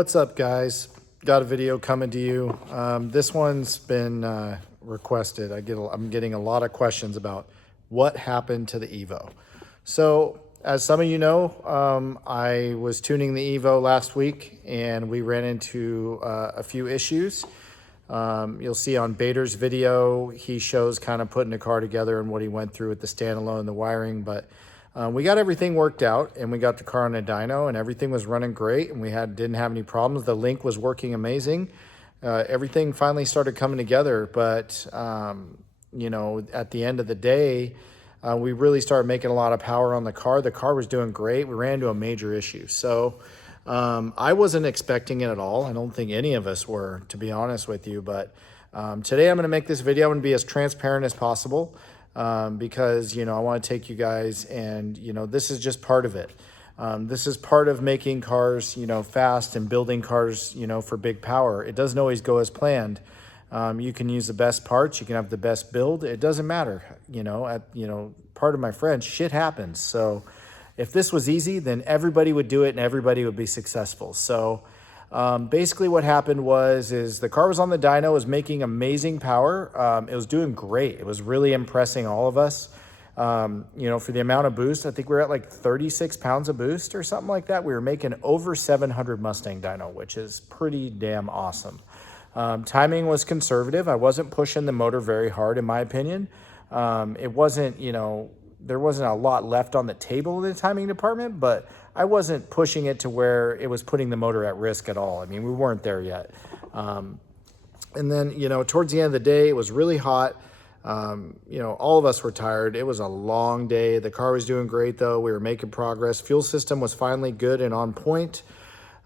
What's up, guys? Got a video coming to you. This one's been requested. I'm getting a lot of questions about what happened to the EVO. So as some of you know, I was tuning the EVO last week and we ran into a few issues. You'll see on Bader's video, he shows kind of putting the car together and what he went through with the standalone and the wiring, but we got everything worked out and we got the car on a dyno and everything was running great and we didn't have any problems. The link was working amazing. Everything finally started coming together, but you know, at the end of the day, we really started making a lot of power on the car. The car was doing great. We ran into a major issue. So I wasn't expecting it at all. I don't think any of us were, to be honest with you, but today I'm going to make this video. I'm going to be as transparent as possible. Because, you know, I want to take you guys and, you know, this is just part of it. This is part of making cars, you know, fast and building cars, you know, for big power. It doesn't always go as planned. You can use the best parts. You can have the best build. It doesn't matter, you know, part of my French, shit happens. So if this was easy, then everybody would do it and everybody would be successful. So basically what happened is the car was on the dyno, was making amazing power. It was doing great. It was really impressing all of us. You know, for the amount of boost, I think we were at like 36 pounds of boost or something like that. We were making over 700 Mustang dyno, which is pretty damn awesome. Timing was conservative. I wasn't pushing the motor very hard, in my opinion. It wasn't, you know, there wasn't a lot left on the table in the timing department, but I wasn't pushing it to where it was putting the motor at risk at all. I mean, we weren't there yet. And then, you know, towards the end of the day, it was really hot. You know, all of us were tired. It was a long day. The car was doing great though. We were making progress. Fuel system was finally good and on point.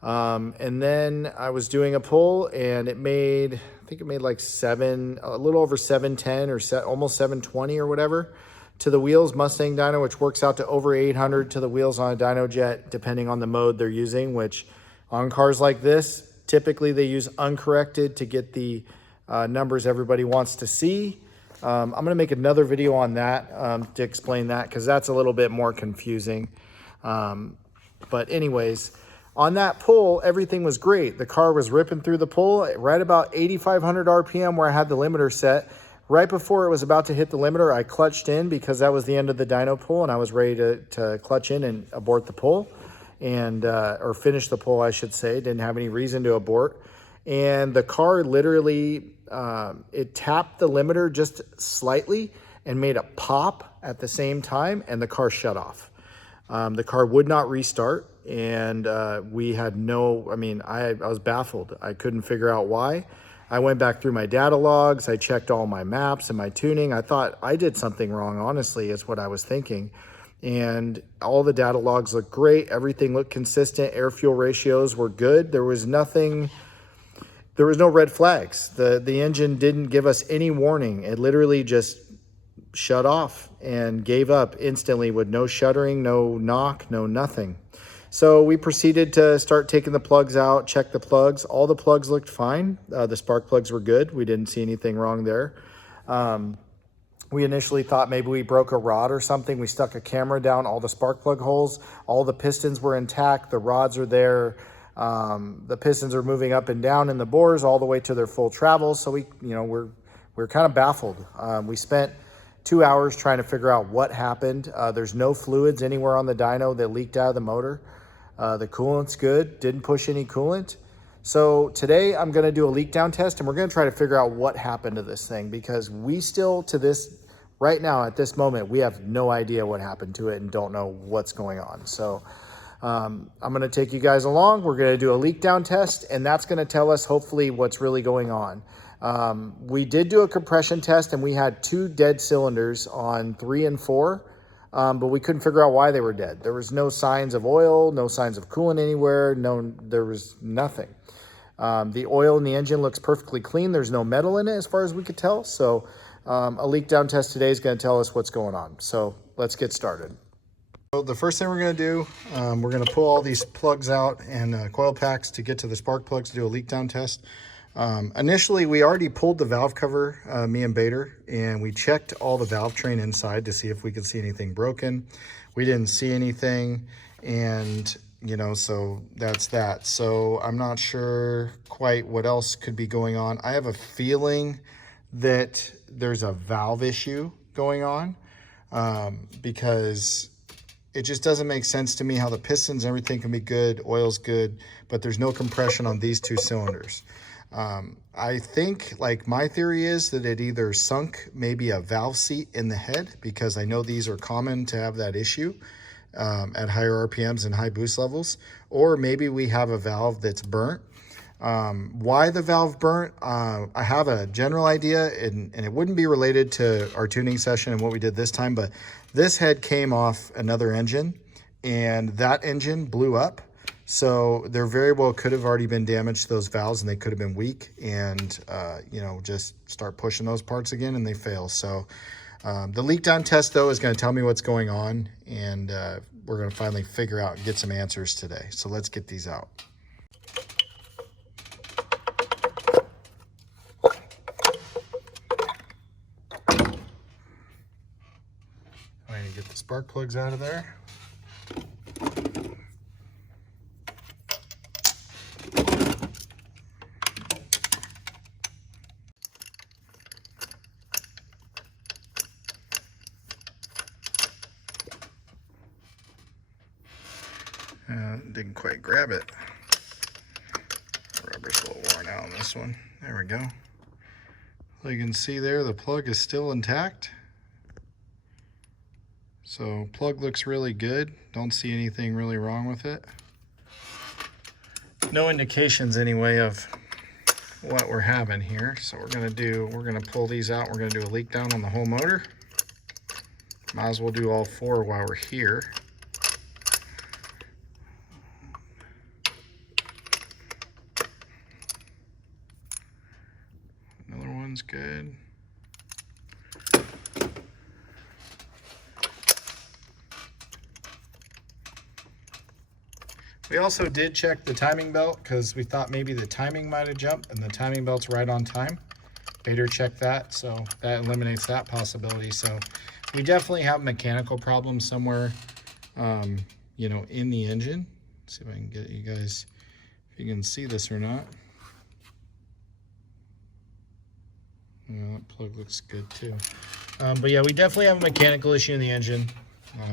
And then I was doing a pull and it made, I think it made like a little over 710 or almost 720 or whatever to the wheels, Mustang dyno, which works out to over 800 to the wheels on a dyno jet, depending on the mode they're using, which on cars like this, typically they use uncorrected to get the numbers everybody wants to see. I'm gonna make another video on that to explain that, because that's a little bit more confusing. But anyways, on that pull, everything was great. The car was ripping through the pull right about 8,500 RPM where I had the limiter set. Right before it was about to hit the limiter, I clutched in because that was the end of the dyno pull and I was ready to clutch in and abort the pull and, or finish the pull, I should say. Didn't have any reason to abort. And the car literally, it tapped the limiter just slightly and made a pop at the same time and the car shut off. The car would not restart and we had I was baffled. I couldn't figure out why. I went back through my data logs. I checked all my maps and my tuning. I thought I did something wrong, honestly, is what I was thinking. And all the data logs looked great. Everything looked consistent. Air fuel ratios were good. There was no red flags. The engine didn't give us any warning. It literally just shut off and gave up instantly with no shuttering, no knock, no nothing. So we proceeded to start taking the plugs out, check the plugs. All the plugs looked fine. The spark plugs were good. We didn't see anything wrong there. We initially thought maybe we broke a rod or something. We stuck a camera down all the spark plug holes. All the pistons were intact. The rods are there. The pistons are moving up and down in the bores all the way to their full travel. So we're kind of baffled. We spent 2 hours trying to figure out what happened. There's no fluids anywhere on the dyno that leaked out of the motor. The coolant's good, didn't push any coolant. So today I'm gonna do a leak down test and we're gonna try to figure out what happened to this thing, because we still, right now at this moment, we have no idea what happened to it and don't know what's going on. So I'm gonna take you guys along. We're gonna do a leak down test and that's gonna tell us hopefully what's really going on. We did do a compression test and we had 2 dead cylinders on 3 and 4. But we couldn't figure out why they were dead. There was no signs of oil, no signs of coolant anywhere. There was nothing. The oil in the engine looks perfectly clean. There's no metal in it as far as we could tell. So a leak down test today is going to tell us what's going on. So let's get started. So the first thing we're going to do, we're going to pull all these plugs out and coil packs to get to the spark plugs to do a leak down test. Initially, we already pulled the valve cover, me and Bader, and we checked all the valve train inside to see if we could see anything broken. We didn't see anything. And you know, so that's that. So I'm not sure quite what else could be going on. I have a feeling that there's a valve issue going on, because it just doesn't make sense to me how the pistons and everything can be good, oil's good, but there's no compression on these two cylinders. I think, like, my theory is that it either sunk maybe a valve seat in the head, because I know these are common to have that issue at higher RPMs and high boost levels, or maybe we have a valve that's burnt. Why the valve burnt, I have a general idea, and it wouldn't be related to our tuning session and what we did this time, but this head came off another engine, and that engine blew up. So there very well could have already been damage to those valves, and they could have been weak, and you know, just start pushing those parts again and they fail. So the leak down test though is going to tell me what's going on, and we're going to finally figure out and get some answers today. So let's get these out. I need to get the spark plugs out of there. Didn't quite grab it. Rubber's a little worn out on this one. There we go. So you can see there, the plug is still intact. So plug looks really good. Don't see anything really wrong with it. No indications anyway of what we're having here. So we're gonna pull these out. We're gonna do a leak down on the whole motor. Might as well do all four while we're here. Another one's good. We also did check the timing belt because we thought maybe the timing might have jumped, and the timing belt's right on time. Bader checked that, so that eliminates that possibility. So we definitely have mechanical problems somewhere, you know, in the engine. Let's see if I can get you guys, if you can see this or not. Yeah, that plug looks good too. But yeah, we definitely have a mechanical issue in the engine.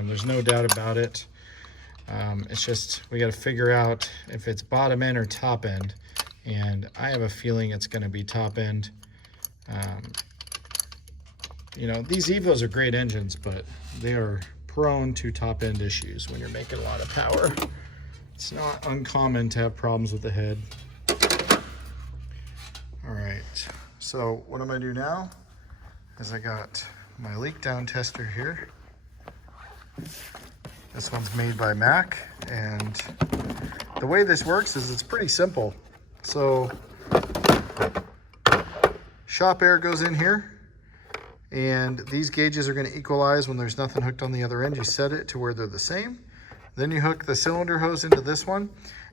There's no doubt about it. It's just, we got to figure out if it's bottom end or top end. And I have a feeling it's going to be top end. You know, these EVOs are great engines, but they are prone to top end issues when you're making a lot of power. It's not uncommon to have problems with the head. All right, so what I'm going to do now is I got my leak down tester here. This one's made by Mac, and the way this works is it's pretty simple. So shop air goes in here, and these gauges are going to equalize when there's nothing hooked on the other end. You set it to where they're the same. Then you hook the cylinder hose into this one,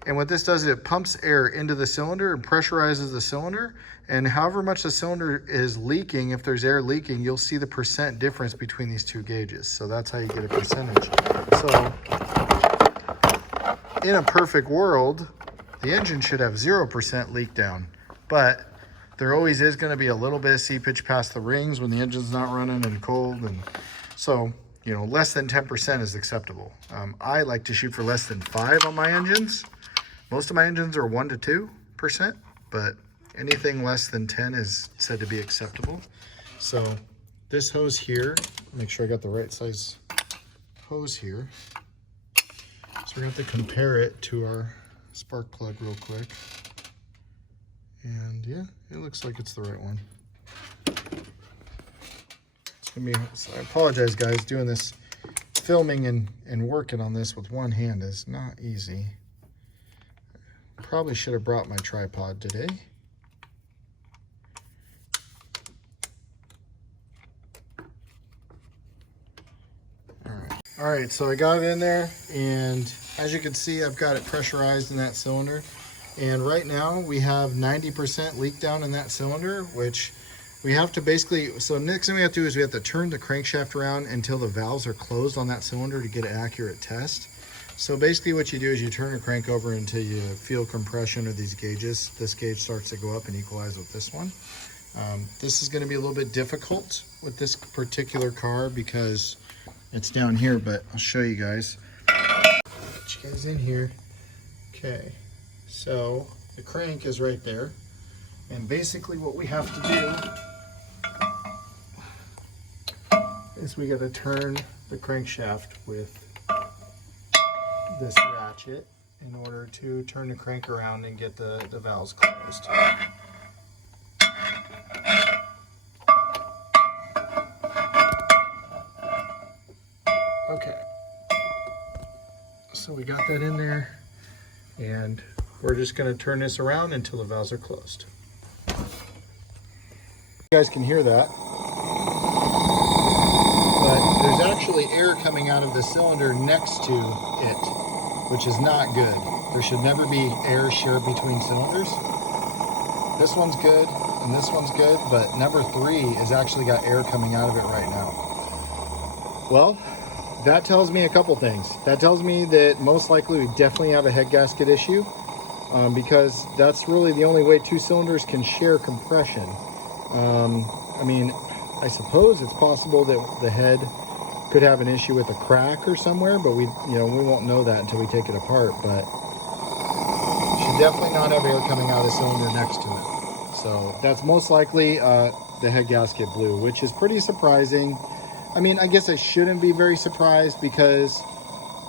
and what this does is it pumps air into the cylinder and pressurizes the cylinder, and however much the cylinder is leaking, if there's air leaking, you'll see the percent difference between these two gauges. So that's how you get a percentage. So in a perfect world, the engine should have 0% leak down, but there always is going to be a little bit of seepage past the rings when the engine's not running and cold, and so, you know, less than 10% is acceptable. I like to shoot for less than 5 on my engines. Most of my engines are 1 to 2%, but anything less than 10 is said to be acceptable. So this hose here, make sure I got the right size hose here. So we're going to have to compare it to our spark plug real quick. And yeah, it looks like it's the right one. It's gonna be, so I apologize guys, doing this filming and working on this with one hand is not easy. Probably should have brought my tripod today. All right, so I got it in there, and as you can see, I've got it pressurized in that cylinder. And right now we have 90% leak down in that cylinder, which we have to basically, so next thing we have to do is we have to turn the crankshaft around until the valves are closed on that cylinder to get an accurate test. So basically what you do is you turn the crank over until you feel compression of these gauges. This gauge starts to go up and equalize with this one. This is going to be a little bit difficult with this particular car because it's down here, but I'll show you guys. Put you guys in here. Okay, so the crank is right there. And basically what we have to do is we got to turn the crankshaft with this ratchet in order to turn the crank around and get the valves closed. Okay, so we got that in there, and we're just going to turn this around until the valves are closed. You guys can hear that, but there's actually air coming out of the cylinder next to it, which is not good. There should never be air shared between cylinders. This one's good and this one's good, but number 3 has actually got air coming out of it right now. Well, that tells me a couple things. That tells me that most likely we definitely have a head gasket issue, because that's really the only way 2 cylinders can share compression. I mean, I suppose it's possible that the head could have an issue with a crack or somewhere, but we won't know that until we take it apart. But should definitely not have air coming out of the cylinder next to it. So that's most likely the head gasket blew, which is pretty surprising. I mean, I guess I shouldn't be very surprised because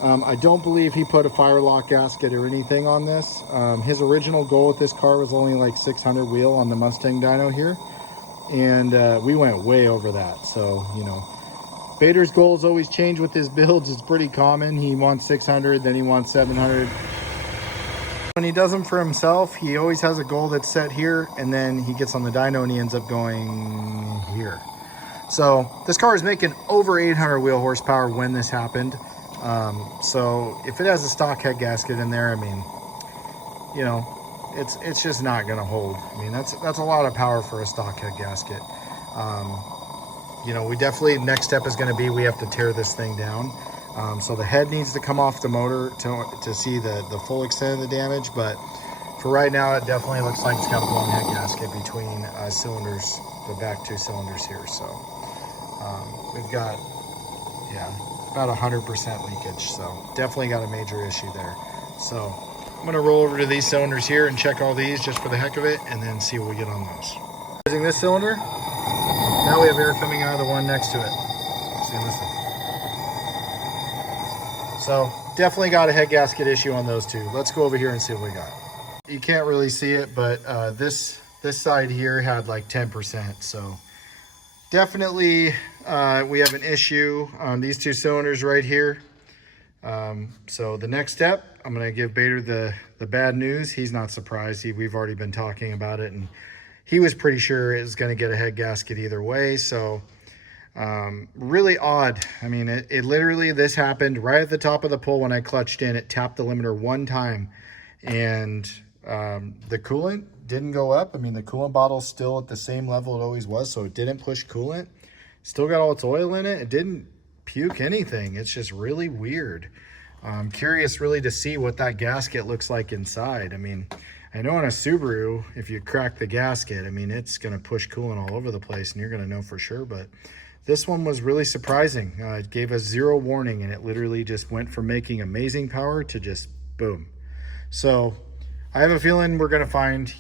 I don't believe he put a fire lock gasket or anything on this. His original goal with this car was only like 600 wheel on the Mustang dyno here. And we went way over that. So, Bader's goals always change with his builds. It's pretty common. He wants 600, then he wants 700. When he does them for himself, he always has a goal that's set here, and then he gets on the dyno and he ends up going here. So this car is making over 800 wheel horsepower when this happened. So if it has a stock head gasket in there, I mean, it's just not going to hold. I mean, that's a lot of power for a stock head gasket. We definitely, next step is going to be we have to tear this thing down. So the head needs to come off the motor to see the full extent of the damage. But for right now, it definitely looks like it's got a blown head gasket between cylinders, the back 2 cylinders here. So we've got, about 100% leakage. So definitely got a major issue there. So I'm going to roll over to these cylinders here and check all these just for the heck of it, and then see what we get on those. Using this cylinder, now we have air coming out of the one next to it. See, listen. So definitely got a head gasket issue on those 2. Let's go over here and see what we got. You can't really see it, but this side here had like 10%. So definitely we have an issue on these 2 cylinders right here. So the next step, I'm going to give Bader the bad news. He's not surprised. We've already been talking about it, and he was pretty sure it was going to get a head gasket either way. So really odd. I mean, it literally, this happened right at the top of the pull when I clutched in. It tapped the limiter one time, and the coolant didn't go up. I mean, the coolant bottle's still at the same level it always was, so it didn't push coolant. Still got all its oil in it. It didn't puke anything. It's just really weird. I'm curious really to see what that gasket looks like inside. I mean, I know on a Subaru, if you crack the gasket, I mean, it's going to push coolant all over the place and you're going to know for sure. But this one was really surprising. It gave us 0 warning, and it literally just went from making amazing power to just boom. So I have a feeling we're going to find,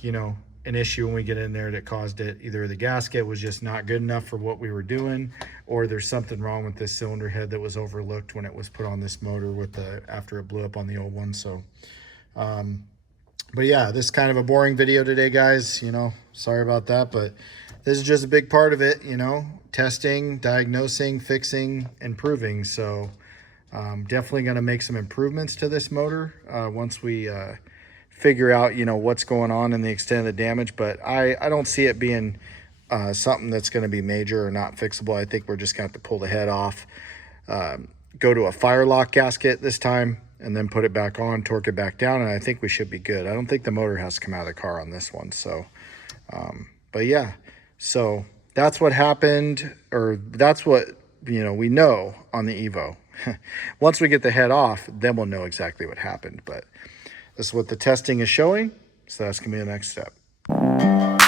an issue when we get in there that caused it. Either the gasket was just not good enough for what we were doing, or there's something wrong with this cylinder head that was overlooked when it was put on this motor after it blew up on the old one. So but yeah, this is kind of a boring video today, guys. Sorry about that, but this is just a big part of it. Testing, diagnosing, fixing, improving. So definitely going to make some improvements to this motor once we figure out what's going on and the extent of the damage. But I don't see it being something that's going to be major or not fixable. I think we're just going to have to pull the head off, go to a fire lock gasket this time, and then put it back on, torque it back down, and I think we should be good. I don't think the motor has to come out of the car on this one. So but yeah, so that's what happened, or that's what we know on the EVO. Once we get the head off, then we'll know exactly what happened. But this is what the testing is showing. So that's going to be the next step.